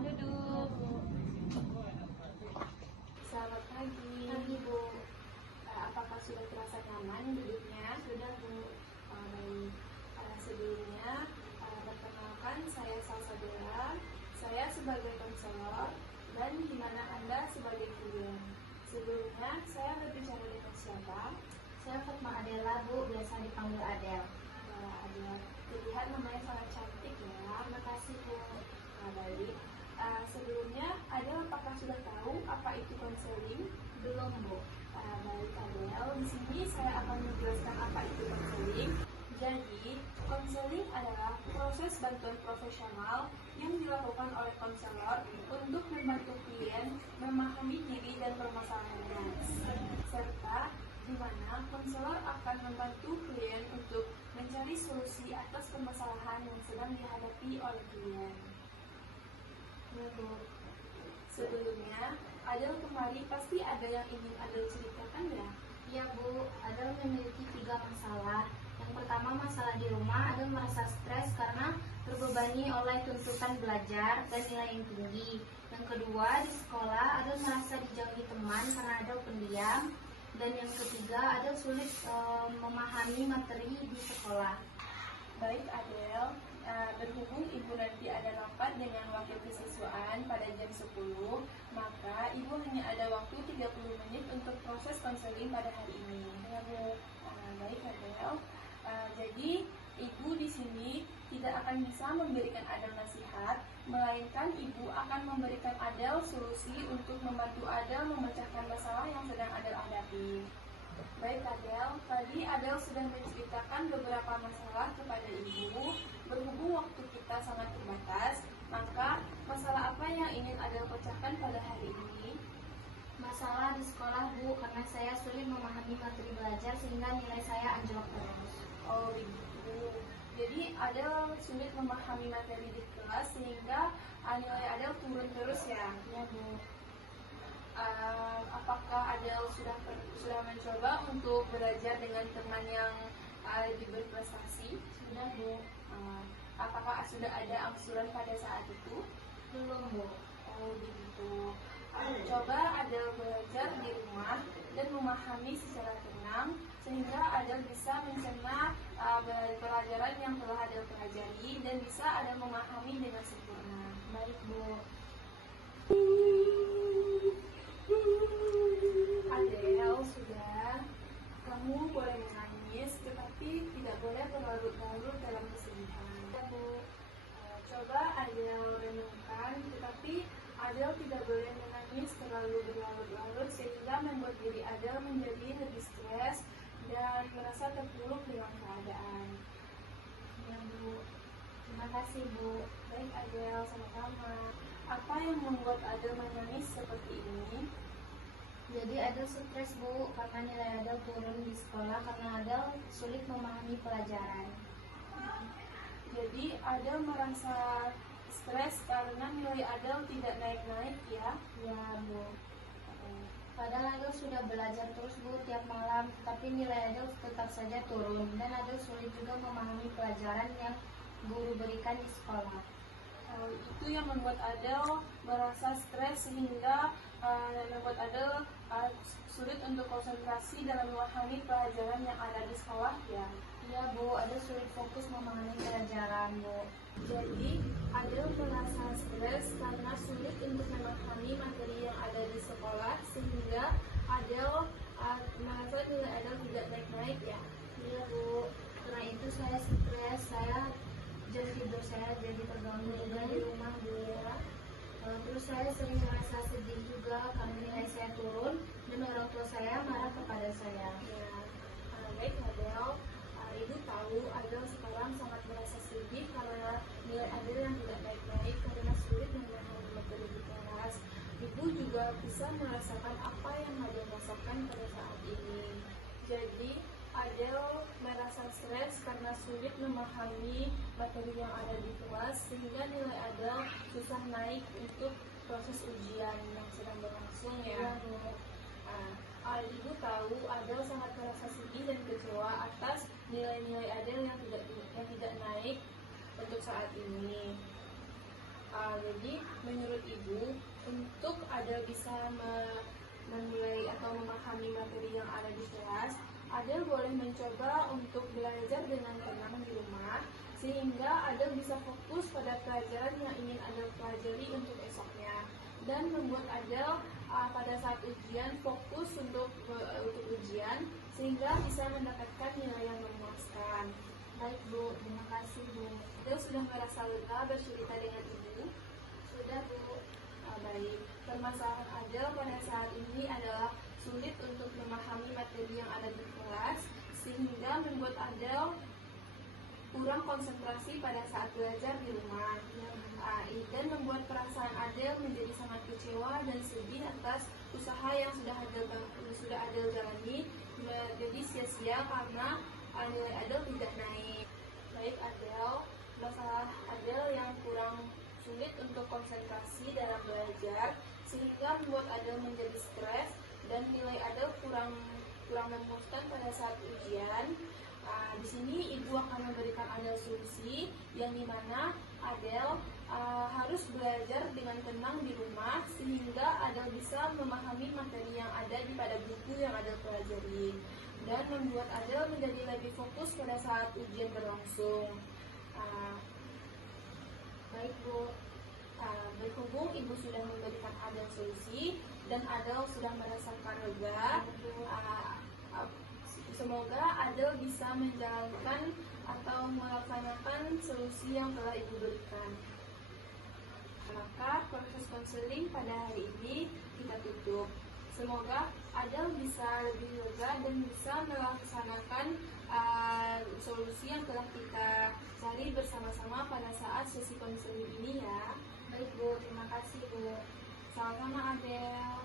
Silakan duduk. Selamat pagi. Pagi, Bu. Apakah sudah terasa nyaman duduknya? Sudah, Bu. Baik. Sebelumnya, perkenalkan saya Salsabila. Saya sebagai konselor dan di mana Anda sebagai klien. Sebelumnya, saya berbicara dengan siapa? Saya Fatma Adela, Bu. Biasa dipanggil Adel. Adel. Terlihat namanya sangat cantik ya. Terima kasih, Bu. Baik. Sebelumnya, Adel apakah sudah tahu apa itu konseling? Belum, Bu. Baik, Adel. Di sini saya akan menjelaskan apa itu konseling. Jadi, konseling adalah proses bantuan profesional yang dilakukan oleh konselor untuk membantu klien memahami diri dan permasalahannya, serta di mana konselor akan membantu klien untuk mencari solusi atas permasalahan yang sedang dihadapi oleh klien. Ya, Bu. Sebelumnya, Adel kemarin pasti ada yang ingin Adel ceritakan ya? Iya, Bu. Adel memiliki 3 masalah. Yang pertama, masalah di rumah. Adel merasa stres karena terbebani oleh tuntutan belajar dan nilai yang tinggi. Yang kedua, di sekolah Adel merasa dijauhi teman karena Adel pendiam. Dan yang ketiga, Adel sulit memahami materi di sekolah. Baik, Adel, berhubung Ibu nanti ada rapat dengan wakil kesiswaan pada jam 10, maka Ibu hanya ada waktu 30 menit untuk proses konseling pada hari ini. Ya, Bu. Baik, Adel. Jadi, Ibu di sini tidak akan bisa memberikan Adel nasihat, melainkan Ibu akan memberikan Adel solusi untuk membantu Adel memecahkan masalah yang sedang Adel hadapi. Baik, Adel, tadi Adel sudah menceritakan beberapa masalah kepada Ibu. Berhubung waktu kita sangat terbatas, maka masalah apa yang ingin Adel pecahkan pada hari ini? Masalah di sekolah, Bu, karena saya sulit memahami materi belajar sehingga nilai saya anjlok terus. Oh, begitu. Jadi Adel sulit memahami materi di kelas sehingga nilai Adel turun terus ya? Ya, Bu. Apakah Adel sudah mencoba untuk belajar dengan teman yang lebih berprestasi? Sudah, Bu. Apakah sudah ada angsuran pada saat itu? Belum, Bu. Oh, begitu. Coba Adel belajar di rumah dan memahami secara tenang sehingga Adel bisa mencerna pelajaran yang telah Adel pelajari dan bisa Adel memahami dengan sempurna. Baik, Bu. Adel, sudah. Kamu boleh menangis, tetapi tidak boleh berlarut-larut dalam kesedihan. Ya, Bu. Coba Adel renungkan, tetapi Adel tidak boleh menangis terlalu berlarut-larut sehingga membuat diri Adel menjadi lebih stres dan merasa terpuruk dengan keadaan. Ya, Bu. Terima kasih, Bu. Baik, Adel, sama-sama. Apa yang membuat Adel menangis seperti ini? Jadi Adel stres, Bu, karena nilai Adel turun di sekolah karena Adel sulit memahami pelajaran. Jadi Adel merasa stres karena nilai Adel tidak naik-naik ya? Ya, Bu. Padahal Adel sudah belajar terus, Bu, tiap malam, tapi nilai Adel tetap saja turun dan Adel sulit juga memahami pelajaran yang guru berikan di sekolah. Itu yang membuat Adel merasa stres sehingga membuat Adel sulit untuk konsentrasi dalam memahami pelajaran yang ada di sekolah ya. Iya, Bu, Adel sulit fokus memahami pelajaran, Bu. Jadi Adel merasa stres karena sulit untuk memahami materi yang ada di sekolah sehingga Adel merasa nilai Adel tidak naik-naik ya. Iya, Bu. Karena itu saya stres, jam tidur saya jadi terganggu juga di rumah, Bu. Terus saya sering merasa sedih juga karena nilai saya turun dan orang tua saya marah kepada saya. Ya, baik Adel. Ibu tahu Adel sekarang sangat merasa sedih karena nilai Adel yang tidak naik-naik karena sulit memahami materi di kelas. Ibu juga bisa merasakan apa yang Adel rasakan pada saat ini. Jadi Adel merasa stres karena sulit memahami materi yang ada di kelas sehingga nilai Adel susah naik untuk proses ujian yang sedang berlangsung ya. Ibu tahu Adel sangat merasa sedih dan kecewa atas nilai-nilai Adel yang tidak naik untuk saat ini. Jadi menurut Ibu, untuk Adel bisa memulai atau memahami materi yang ada di kelas, Adel boleh mencoba untuk belajar dengan tenang di rumah, sehingga Adel bisa fokus pada pelajaran yang ingin Adel pelajari untuk esoknya, dan membuat Adel pada saat ujian fokus untuk ujian, sehingga bisa mendapatkan nilai yang memuaskan. Baik Bu, terima kasih Bu. Adel sudah merasa lega bercerita dengan Ibu? Sudah Bu. Baik, permasalahan Adel pada saat ini adalah sulit untuk memahami materi yang ada di kelas, sehingga membuat Adel kurang konsentrasi pada saat belajar di rumah, dan membuat perasaan Adel menjadi sangat kecewa dan sedih atas usaha yang sudah Adel jalani menjadi sia-sia karena nilai Adel tidak naik. Baik Adel, masalah Adel yang kurang sulit untuk konsentrasi dalam belajar sehingga membuat Adel menjadi stres dan nilai Adel kurang memuaskan pada saat ujian. Di sini Ibu akan memberikan Adel solusi yang dimana Adel harus belajar dengan tenang di rumah sehingga Adel bisa memahami materi yang ada pada buku yang Adel pelajari dan membuat Adel menjadi lebih fokus pada saat ujian berlangsung. Baik Bu, berhubung Ibu sudah memberikan Adel solusi dan Adel sudah merasakan lega, semoga Adel bisa menjalankan atau melaksanakan solusi yang telah Ibu berikan. Maka proses konseling pada hari ini kita tutup. Semoga Adel bisa lebih lega dan bisa melaksanakan solusi yang telah kita cari bersama-sama pada saat sesi konseling ini ya. Baik Bu, terima kasih Bu. Sama-sama Adel.